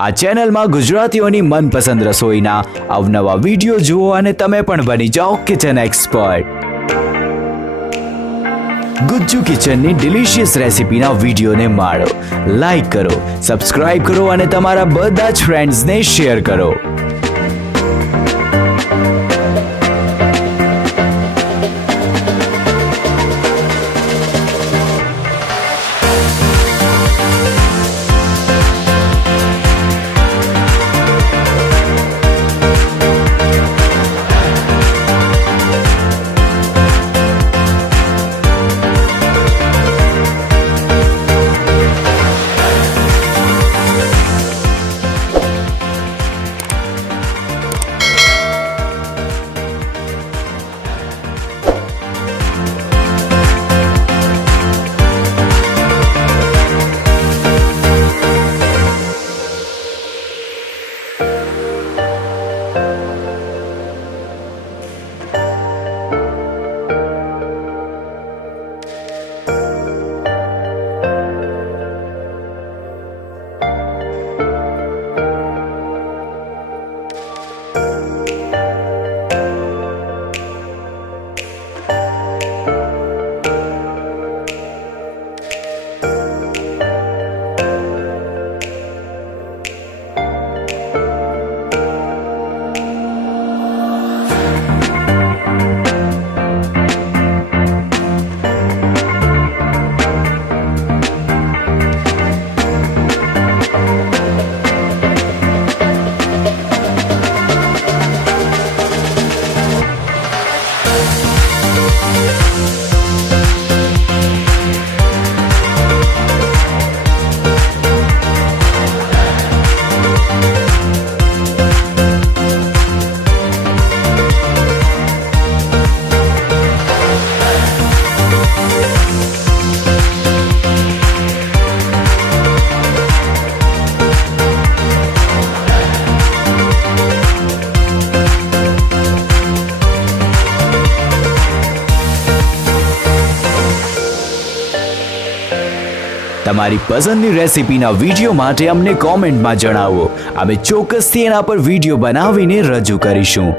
આ ચેનલમાં ગુજરાતીઓની મનપસંદ રસોઈના અવનવા વિડીયો જુઓ અને તમે પણ બની જાઓ કિચન એક્સપર્ટ। ગુજ્જુ કિચનની ડિલિશિયસ રેસિપીના વિડીયોને માણો, લાઈક કરો, સબસ્ક્રાઇબ કરો અને તમારા બધા જ ફ્રેન્ડ્સને શેર કરો। તમારી પસંદની રેસિપીના વિડીયો માટે અમને કોમેન્ટમાં જણાવો, અમે ચોક્કસથી એના પર વિડીયો બનાવીને રજૂ કરીશું।